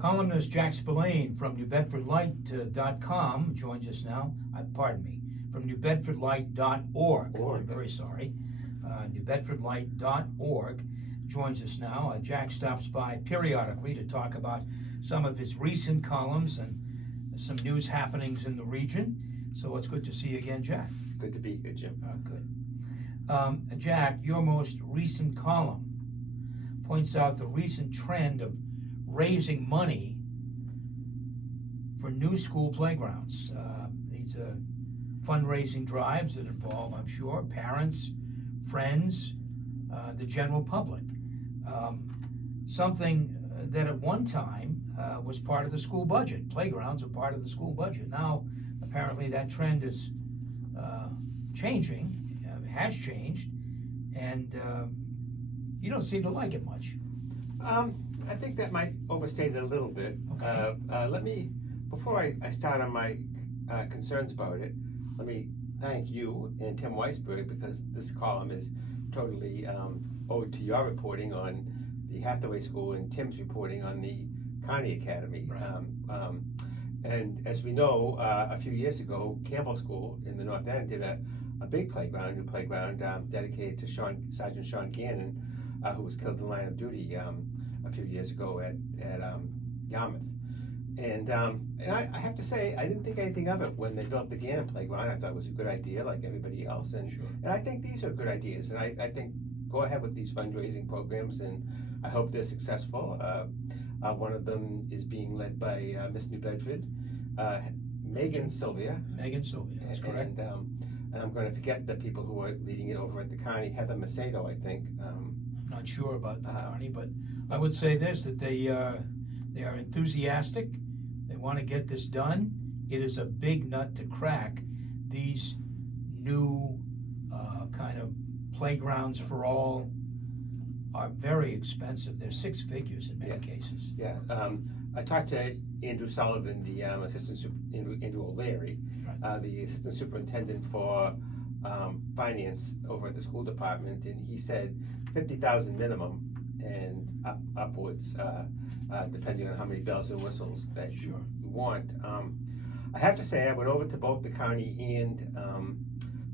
Columnist Jack Spillane from NewBedfordLight.com joins us now. From NewBedfordLight.org. I'm very sorry. NewBedfordLight.org joins us now. Jack stops by periodically to talk about some of his recent columns and some news happenings in the region. So it's good to see you again, Jack. Good to be here, Jim. Good. Jack, your most recent column points out the recent trend of raising money for new school playgrounds. These are fundraising drives that involve, I'm sure, parents, friends, the general public. Something that at one time was part of the school budget. Playgrounds are part of the school budget. Now, apparently that trend is changing, has changed, and you don't seem to like it much. I think that might overstate it a little bit. Okay. Before I start on my concerns about it, let me thank you and Tim Weisberg, because this column is totally owed to your reporting on the Hathaway School and Tim's reporting on the County Academy. Right. And as we know, a few years ago, Campbell School in the North End did a big playground, new playground, dedicated to Sergeant Sean Gannon, who was killed in the line of duty a few years ago at Yarmouth. And I have to say, I didn't think anything of it when they built the Gannon playground. I thought it was a good idea, like everybody else. And, Sure. and I think these are good ideas. And I think go ahead with these fundraising programs, and I hope they're successful. One of them is being led by Miss New Bedford, Megan Sylvia. Megan Sylvia, that's correct. And I'm going to forget the people who are leading it over at the county, Heather Macedo, I think. Not sure about the county, but I would say this, that they are enthusiastic. They want to get this done. It is a big nut to crack. These new kind of playgrounds for all are very expensive. They're six figures in many cases. Yeah. I talked to Andrew Sullivan, the Andrew O'Leary, Right. the assistant superintendent for finance over at the school department, and he said 50,000 minimum and upwards, depending on how many bells and whistles that you want. I have to say, I went over to both the county and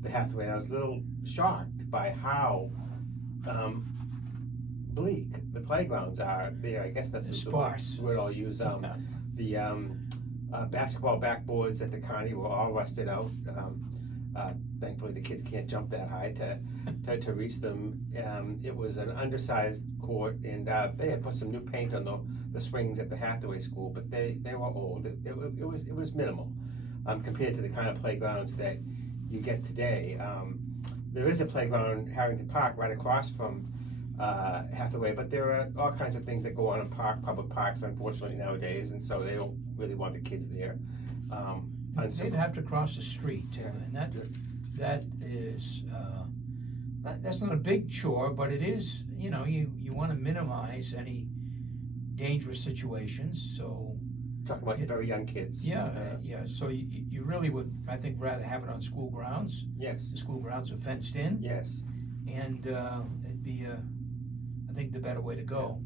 the Hathaway, and I was a little shocked by how bleak the playgrounds are there. I guess that's the word I'll use. The basketball backboards at the county were all rusted out. Thankfully, the kids can't jump that high to reach them. It was an undersized court, and they had put some new paint on the swings at the Hathaway School, but they were old. It was minimal compared to the kind of playgrounds that you get today. There is a playground, Harrington Park, right across from Hathaway, but there are all kinds of things that go on in public parks, unfortunately, nowadays, and so they don't really want the kids there. They'd have to cross the street, and that is that's not a big chore, but it is. You know, you want to minimize any dangerous situations. So talking about very young kids. Yeah. So you really would, I think, rather have it on school grounds. Yes. The school grounds are fenced in. Yes. And it'd be, I think, the better way to go.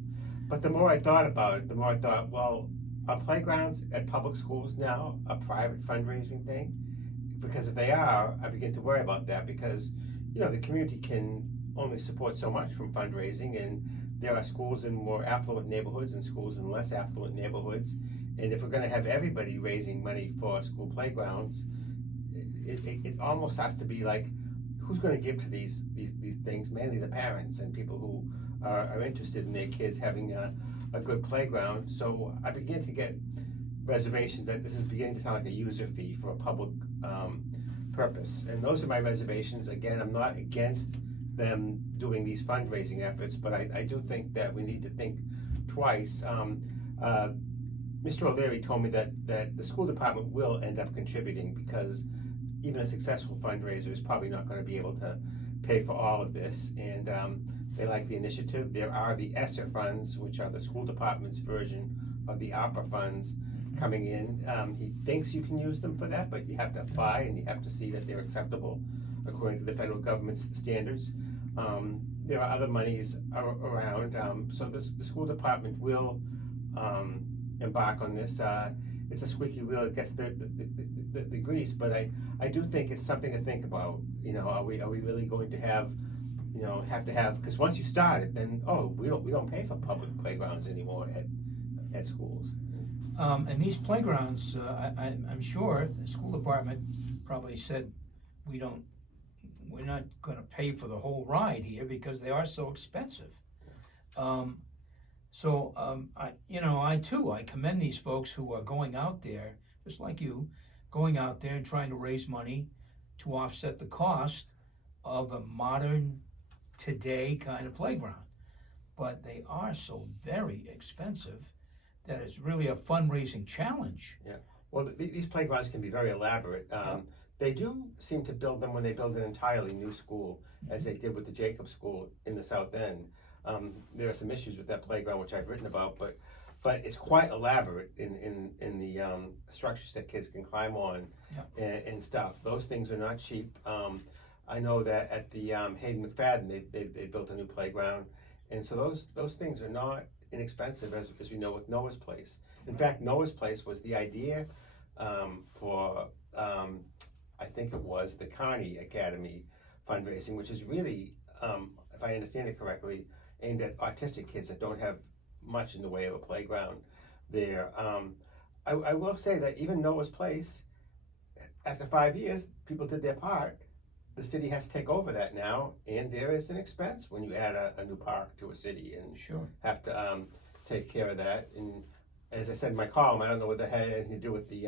But the more I thought about it, the more I thought, well, are playgrounds at public schools now a private fundraising thing? Because if they are, I begin to worry about that, because, you know, the community can only support so much from fundraising, and there are schools in more affluent neighborhoods and schools in less affluent neighborhoods. And if we're going to have everybody raising money for school playgrounds, it almost has to be like, who's going to give to these things? Mainly the parents and people who are interested in their kids having a good playground. So I begin to get reservations that this is beginning to sound like a user fee for a public purpose. And those are my reservations. Again, I'm not against them doing these fundraising efforts, but I do think that we need to think twice. Mr. O'Leary told me that the school department will end up contributing, because even a successful fundraiser is probably not going to be able to pay for all of this, and they like the initiative. There are the ESSER funds, which are the school department's version of the ARPA funds coming in. He thinks you can use them for that, but you have to apply and you have to see that they're acceptable according to the federal government's standards. There are other monies around, so the school department will embark on this. It's a squeaky wheel that gets the grease, but I do think it's something to think about. You know, are we really going to have to have, because once you start it, then we don't pay for public playgrounds anymore at schools. And these playgrounds, I'm sure the school department probably said, we're not gonna pay for the whole ride here because they are so expensive. I commend these folks who are going out there, just like you, going out there and trying to raise money to offset the cost of a modern, today kind of playground. But they are so very expensive that it's really a fundraising challenge. Yeah. Well, these playgrounds can be very elaborate. They do seem to build them when they build an entirely new school, as they did with the Jacobs School in the South End. There are some issues with that playground, which I've written about, but it's quite elaborate in the structures that kids can climb on and stuff. Those things are not cheap. I know that at the Hayden McFadden, they built a new playground, and so those things are not inexpensive, as we know with Noah's Place. In fact, Noah's Place was the idea for I think it was the Carney Academy fundraising, which is really, if I understand it correctly, aimed at autistic kids that don't have much in the way of a playground there. I will say that even Noah's Place, after 5 years, people did their part. The city has to take over that now, and there is an expense when you add a new park to a city and have to take care of that. And as I said in my column, I don't know what that had anything to do with the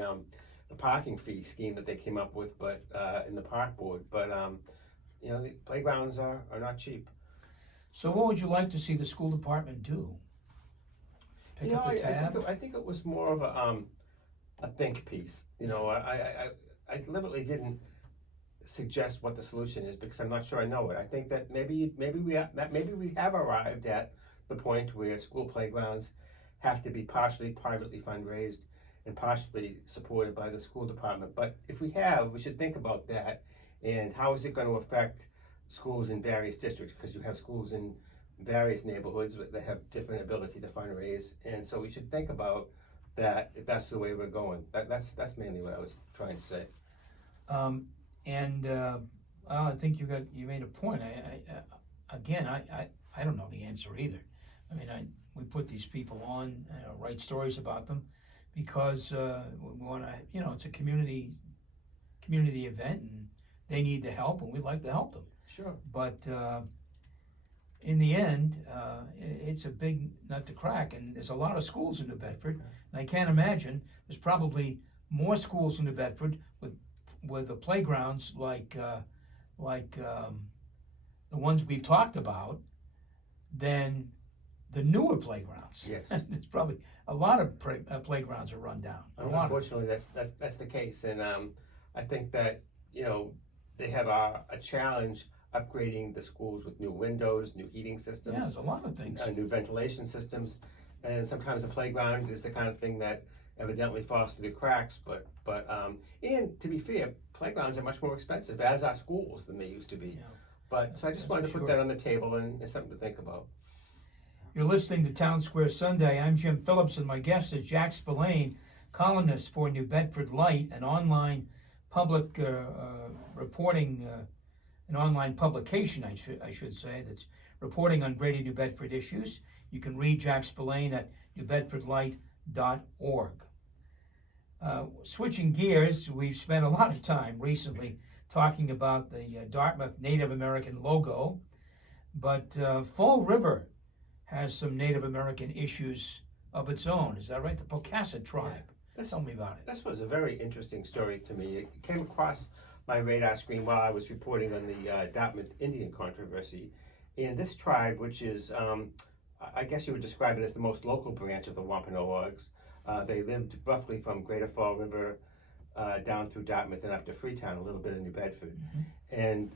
parking fee scheme that they came up with, but in the park board. But the playgrounds are not cheap. So what would you like to see the school department do? Pick up the tab? I think it was more of a think piece. I deliberately didn't suggest what the solution is because I'm not sure I know it. I think that maybe we have arrived at the point where school playgrounds have to be partially privately fundraised and partially supported by the school department. But if we have, we should think about that and how is it going to affect schools in various districts, because you have schools in various neighborhoods that have different ability to fundraise, and so we should think about that if that's the way we're going. That's mainly what I was trying to say. I think you made a point. I don't know the answer either. I mean, we put these people on, write stories about them because we want to, it's a community event and they need the help and we'd like to help them. Sure. But in the end, it's a big nut to crack, and there's a lot of schools in New Bedford, and I can't imagine there's probably more schools in New Bedford with the playgrounds like the ones we've talked about than the newer playgrounds. Yes. There's probably a lot of playgrounds are run down. Unfortunately, that's the case, and I think that they have a challenge upgrading the schools with new windows, new heating systems. Yeah, there's a lot of things. New ventilation systems, and sometimes the playground is the kind of thing that evidently falls through the cracks. But and to be fair, playgrounds are much more expensive, as are schools, than they used to be. Yeah. So I just wanted to put that on the table, and it's something to think about. You're listening to TownSquare Sunday. I'm Jim Phillips, and my guest is Jack Spillane, columnist for New Bedford Light, an online public reporting, an online publication, I should say, that's reporting on Greater New Bedford issues. You can read Jack Spillane at newbedfordlight.org. Switching gears, we've spent a lot of time recently talking about the Dartmouth Native American logo, but Fall River has some Native American issues of its own. Is that right? The Pocasset Tribe. Yeah. Tell me about it. This was a very interesting story to me. It came across my radar screen while I was reporting on the Dartmouth Indian controversy. And this tribe, which is, I guess you would describe it as the most local branch of the Wampanoags, they lived roughly from Greater Fall River down through Dartmouth and up to Freetown, a little bit in New Bedford. Mm-hmm. And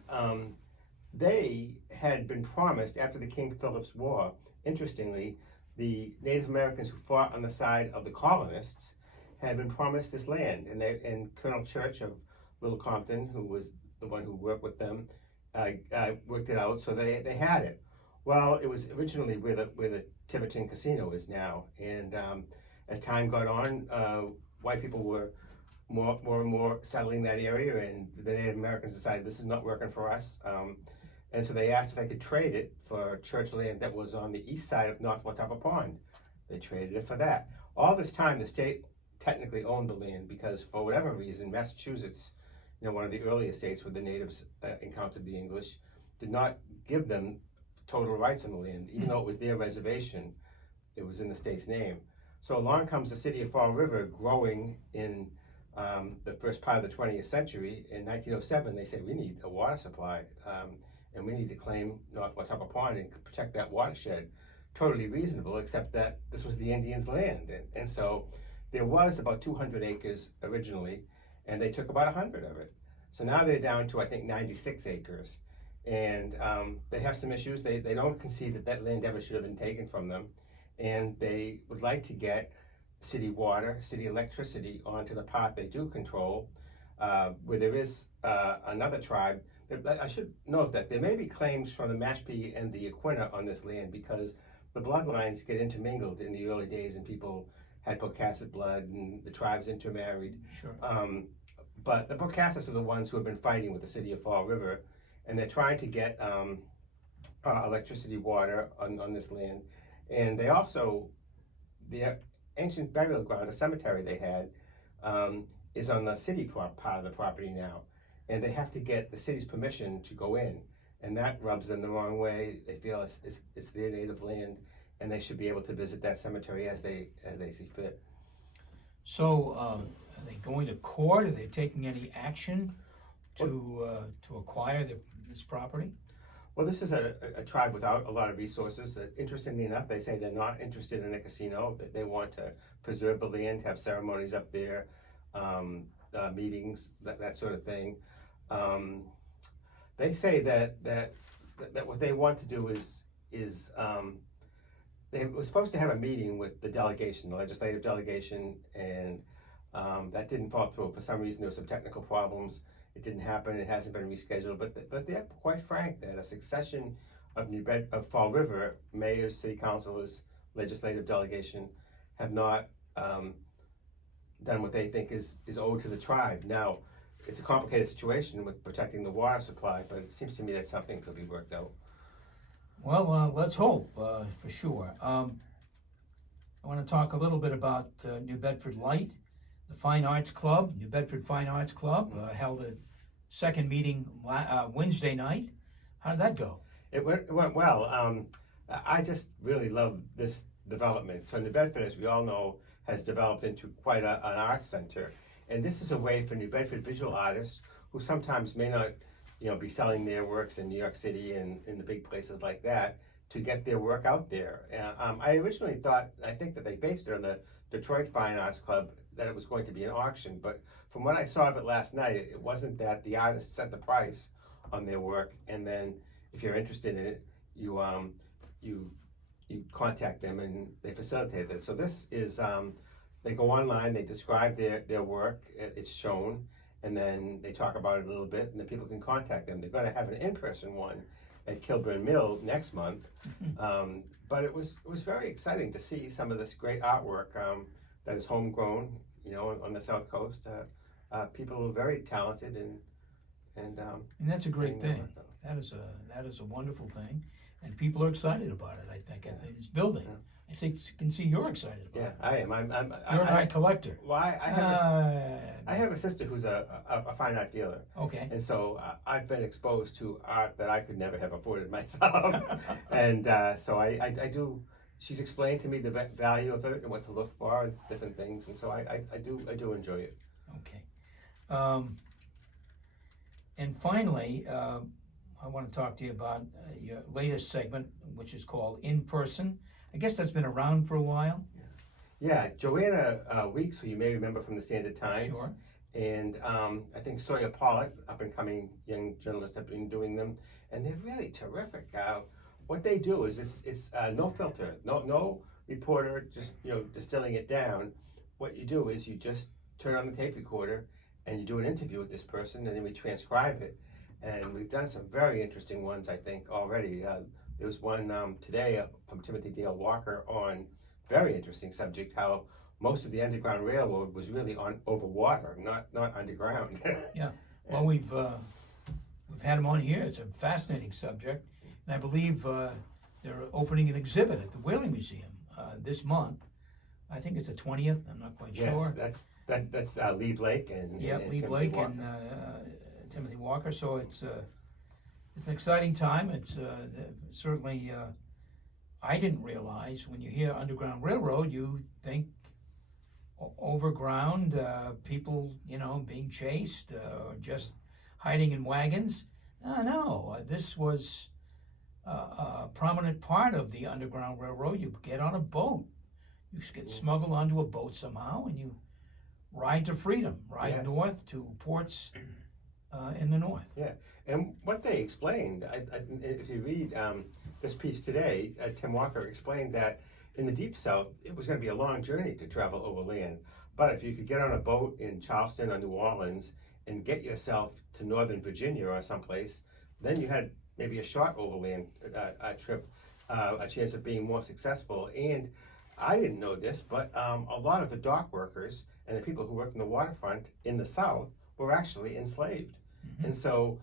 they had been promised, after the King Phillips War, interestingly, the Native Americans who fought on the side of the colonists had been promised this land. And Colonel Church of Little Compton, who was the one who worked with them, worked it out, so they had it. Well, it was originally where the Tiverton Casino is now, and as time got on, white people were more and more settling that area, and the Native Americans decided this is not working for us. And so they asked if they could trade it for church land that was on the east side of North Watauga Pond. They traded it for that. All this time, the state technically owned the land because, for whatever reason, Massachusetts, one of the earliest states where the natives encountered the English, did not give them total rights on the land, even though it was their reservation. It was in the state's name. So along comes the city of Fall River, growing in the first part of the 20th century. In 1907, they said, we need a water supply, and we need to claim North Watauga Pond and protect that watershed. Totally reasonable, except that this was the Indians' land. And so there was about 200 acres originally, and they took about 100 of it. So now they're down to, I think, 96 acres. And they have some issues. They don't concede that that land ever should have been taken from them. And they would like to get city water, city electricity onto the part they do control, where there is another tribe. I should note that there may be claims from the Mashpee and the Yaquina on this land because the bloodlines get intermingled in the early days, and people had Pocasset blood, and the tribes intermarried. Sure. But the Pocassets are the ones who have been fighting with the city of Fall River, and they're trying to get electricity, water on this land. And they also, the ancient burial ground, a cemetery they had, is on the city part of the property now. And they have to get the city's permission to go in. And that rubs them the wrong way. They feel it's their native land, and they should be able to visit that cemetery as they see fit. So, are they going to court? Are they taking any action to acquire this property? Well, this is a tribe without a lot of resources. Interestingly enough, they say they're not interested in a casino, that they want to preserve the land, have ceremonies up there, meetings, that sort of thing. They say that what they want to do is they were supposed to have a meeting with the delegation, the legislative delegation, and that didn't fall through. For some reason, there were some technical problems. It didn't happen. It hasn't been rescheduled. But they're quite frank that a succession of Fall River mayors, city councilors, legislative delegation have not done what they think is owed to the tribe. Now, it's a complicated situation with protecting the water supply, but it seems to me that something could be worked out. Well, let's hope, for sure. I want to talk a little bit about New Bedford Light. The Fine Arts Club, New Bedford Fine Arts Club, held a second meeting Wednesday night. How did that go? It went well. I just really love this development. So New Bedford, as we all know, has developed into quite an arts center. And this is a way for New Bedford visual artists who sometimes may not, be selling their works in New York City and in the big places like that, to get their work out there. I originally thought, I think that they based it on the Detroit Fine Arts Club, that it was going to be an auction. But from what I saw of it last night, it wasn't that. The artist set the price on their work, and then if you're interested in it, you contact them and they facilitate it. So this is, they go online, they describe their work, it's shown, and then they talk about it a little bit, and then people can contact them. They're going to have an in-person one at Kilburn Mill next month. But it was very exciting to see some of this great artwork that is homegrown, on the South Coast. People who are very talented and that's a great thing. That is a wonderful thing, and people are excited about it. I think it's building. Yeah. I think can see you're excited about it. Yeah, I am. You're an art collector. Well, I have a sister who's a fine art dealer. Okay. And so I've been exposed to art that I could never have afforded myself. And so I do. She's explained to me the value of it and what to look for and different things. And so I do enjoy it. Okay. And finally, I want to talk to you about your latest segment, which is called InPerson. I guess that's been around for a while. Yeah, Joanna Weeks, who you may remember from the Standard Times. Sure. And I think Sawyer Pollock, up and coming young journalists, have been doing them, and they're really terrific. What they do is it's no filter, no reporter just distilling it down. What you do is you just turn on the tape recorder and you do an interview with this person, and then we transcribe it. And we've done some very interesting ones, I think, already. There was one today from Timothy Dale Walker on very interesting subject, how most of the Underground Railroad was really over water, not underground. Well, we've had him on here. It's a fascinating subject, and I believe they're opening an exhibit at the Whaling Museum this month. I think it's the 20th. I'm not quite sure. Yes, that's Lee Blake and Lee Blake and Timothy Walker. So it's an exciting time. It's certainly. I didn't realize when you hear Underground Railroad, you think overground people, being chased or just hiding in wagons. No, this was a prominent part of the Underground Railroad. You get on a boat, you get smuggled onto a boat somehow, and you ride to freedom, ride north to ports in the north. Yeah, and what they explained, if you read this piece today, Tim Walker explained that in the Deep South, it was going to be a long journey to travel overland. But if you could get on a boat in Charleston or New Orleans and get yourself to Northern Virginia or someplace, then you had maybe a short overland trip, a chance of being more successful. And I didn't know this, but a lot of the dock workers and the people who worked in the waterfront in the South were actually enslaved. Mm-hmm. And so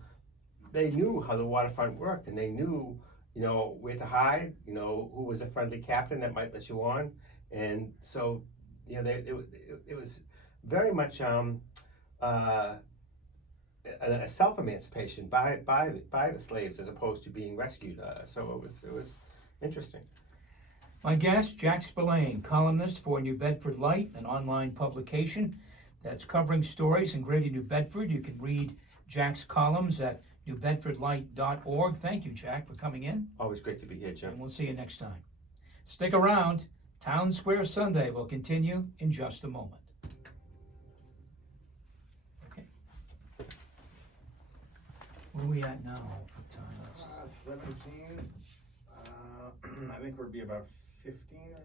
they knew how the waterfront worked, and they knew where to hide, who was a friendly captain that might let you on. And so, it was very much a self-emancipation by the slaves as opposed to being rescued. So it was interesting. My guest, Jack Spillane, columnist for New Bedford Light, an online publication that's covering stories in Greater New Bedford. You can read Jack's columns at newbedfordlight.org. Thank you, Jack, for coming in. Always great to be here, Jim. And we'll see you next time. Stick around. TownSquare Sunday will continue in just a moment. Okay. Where are we at now for time? 17. I think we'd be about 15 or